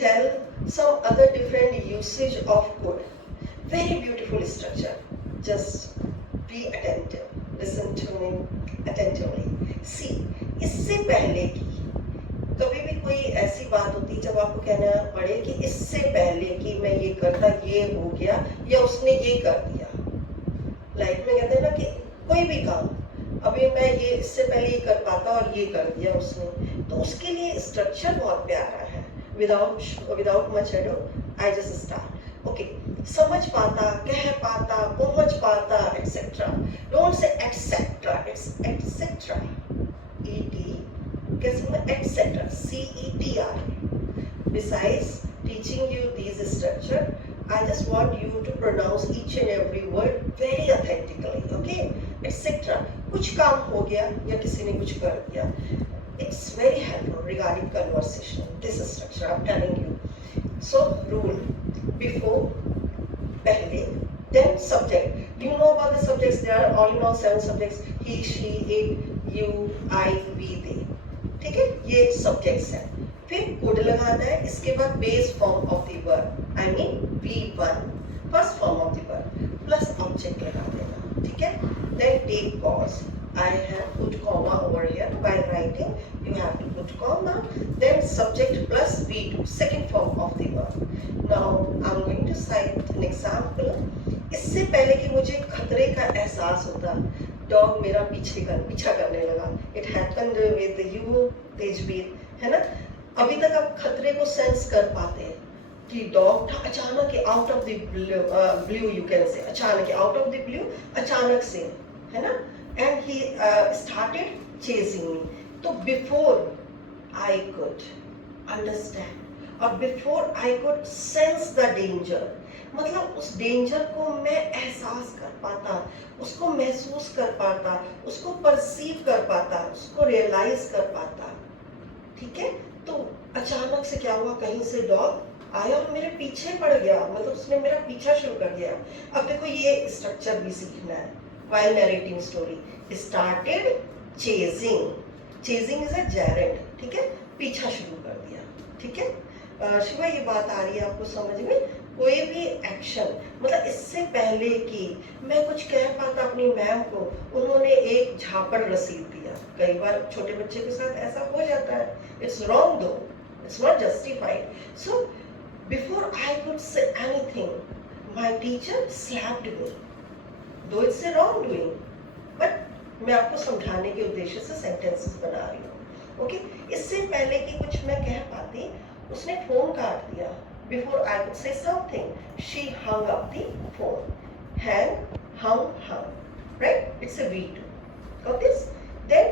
tell some other different usage of could. Very beautiful structure. Just be attentive. Listen to me attentively. See, इससे पहले की कभी भी कोई ऐसी बात होती जब आपको कहना पड़े कि इससे पहले कि मैं ये करता ये हो गया या उसने ये कर दिया. लाइफ में कहते हैं ना कि कोई भी काम अभी मैं ये इससे पहले ये कर पाता और ये कर दिया उसने, तो उसके लिए स्ट्रक्चर बहुत प्यारा है. Without much ado I just start. Okay, समझ पाता, कह पाता, पहुंच पाता, etcetera. Don't say etcetera, it's etcetera. ET कैसे में etcetera, CETR. Besides teaching you these structure, I just want you to pronounce each and every word very authentically, okay? Etc. कुछ काम हो गया या किसी ने कुछ कर दिया. It's very helpful regarding conversation. This structure I'm telling you. So rule before, पहले, then subject. You know about the subjects. There are all in all 7 subjects. He, she, it, you, I, we, they. ठीक है, ये subjects हैं. फिर could लगाना है. इसके बाद base form of the verb. I mean V1, first form of the verb, plus object लगा देना. ठीक है. Then take pause. I have put comma over here while writing. You have to put comma. Then subject plus V2, second form of the verb. Now I'm going to cite an example. इससे पहले कि मुझे खतरे का एहसास होता, dog मेरा पीछा करने लगा. It happened with you, Tejveer, है ना. अभी तक आप खतरे को सेंस कर पाते हैं कि डॉग था अचानक out of the blue, you can say अचानक आउट ऑफ द ब्लू, अचानक से, है ना. एंड ही स्टार्टेड चेजिंग मी. तो बिफोर आई कुड अंडरस्टैंड और before I could sense the danger, मतलब उस डेंजर को मैं एहसास कर पाता, उसको महसूस कर पाता, उसको परसीव कर पाता, उसको रियलाइज कर पाता. ठीक है. तो अचानक से क्या हुआ, कहीं से डॉग आया और मेरे पीछे पड़ गया, मतलब उसने मेरा पीछा शुरू कर दिया. अब देखो ये स्ट्रक्चर भी सीखना है while narrating story. Started chasing. Chasing is a gerund. ठीक है, पीछा शुरू कर दिया. ठीक है. शिवा ये बात आ रही है आपको समझ में? कोई भी एक्शन, मतलब इससे पहले कि मैं कुछ कह पाता अपनी मैम को, उन्होंने एक झापड़ रसीद दिया. कई बार छोटे बच्चे के साथ ऐसा हो जाता है. It's wrong though. It's not justified. So before I could say anything, my teacher slapped me. Though it's a wrongdoing, but मैं आपको समझाने के उद्देश्य से सेंटेंसेस बना रही हूँ. ओके. इससे पहले कि कुछ मैं कह पाती, उसने फोन काट दिया. Before I could say something, she hung up the phone. Hang, hung. Right? It's a V2. Got this? Then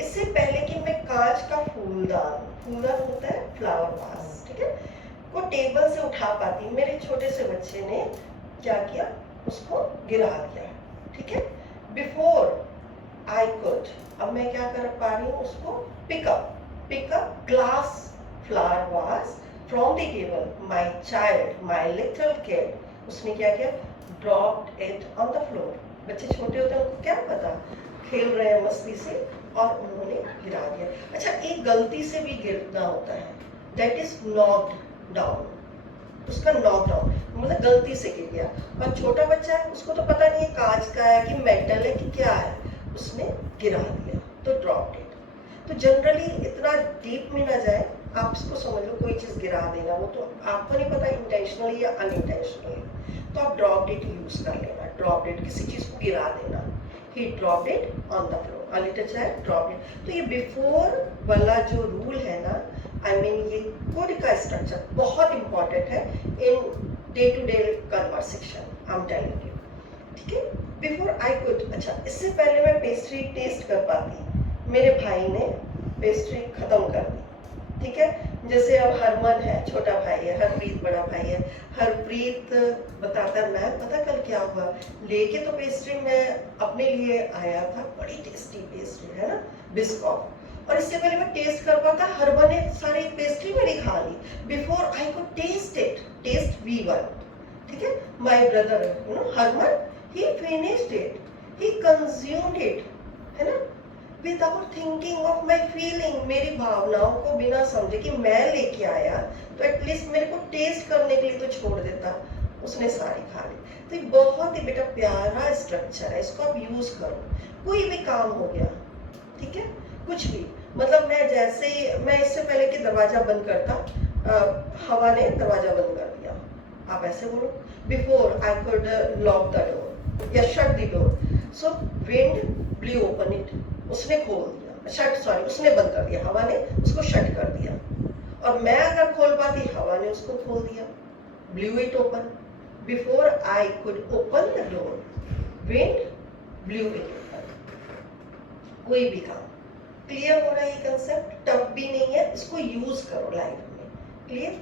इससे पहले कि मैं कांच का फूलदान होता है फ्लावर वास, ठीक है, वो टेबल से उठा पाती, मेरे छोटे से बच्चे ने क्या किया, उसको गिरा दिया. ठीक है. बिफोर आई कुड, अब मैं क्या कर पा रही हूँ, उसको pick up glass flower vase from the table. My child, my little kid, उसने क्या किया, dropped it on the floor. बच्चे छोटे होते हैं, उनको क्या पता, खेल रहे हैं मस्ती से और उन्होंने गिरा दिया. अच्छा, एक गलती से भी गिरना होता है, दैट इज नॉक्ड डाउन. उसका नॉकडाउन मतलब गलती से गिर गया. और छोटा बच्चा है, उसको तो पता नहीं है कांच का है कि मेटल है कि क्या है, उसने गिरा दिया, तो ड्रॉप्ड इट. तो जनरली इतना डीप में ना जाए, आप इसको समझ लो कोई चीज गिरा देना, वो तो आपको नहीं पता इंटेंशनली या अनइंटेंशनली, तो आप ड्रॉप्ड इट यूज कर लेना. ड्रॉप्ड इट, किसी चीज को गिरा देना. He dropped it on the floor. A little child dropped it. तो ये बिफोर वाला जो रूल है ना, आई मीन ये कोड का स्ट्रक्चर बहुत इंपॉर्टेंट है in day to day conversation. I am telling you. ठीक है. बिफोर आई कुड, अच्छा इससे पहले मैं पेस्ट्री टेस्ट कर पाती, मेरे भाई ने पेस्ट्री खत्म कर दी. ठीक है. जैसे अब हरमन है, छोटा भाई है, हरप्रीत बड़ा भाई है. हरप्रीत बताता है, मैम पता कल क्या हुआ, लेके तो पेस्ट्री मैं अपने लिए आया था, बड़ी टेस्टी पेस्ट्री है ना, बिस्कॉफ, और इससे पहले मैं टेस्ट कर पाता, हरमन ने सारी पेस्ट्री मेरी खा ली. Before I could taste it, taste V1. ठीक है. My brother, you know, Harman, he finished it, he consumed it, है ना. Without thinking of my feeling, मेरी भावनाओं को बिना समझे कि मैं लेके आया, तो एटलीस्ट मेरे को टेस्ट करने के लिए तो छोड़ देता। उसने सारी खा ली। तो ये बहुत ही बेटा प्यारा स्ट्रक्चर है, इसको आप यूज करो। कोई भी काम हो गया, ठीक है, कुछ भी, मतलब मैं जैसे मैं इससे पहले कि दरवाजा बंद करता, हवा ने दरवाजा बंद कर दिया, आप ऐसे बोलो, before I could lock the door या shut the door, so wind blew open it, उसने खोल दिया, शट सॉरी उसने बंद कर दिया, हवा ने उसको शट कर दिया। और मैं अगर खोल पाती, हवा ने उसको खोल दिया, blue it open, before I could open the door, wind blue it open. कोई भी काम क्लियर हो रहा है, ये कंसेप्ट टफ भी नहीं है, इसको यूज करो लाइफ में। क्लियर?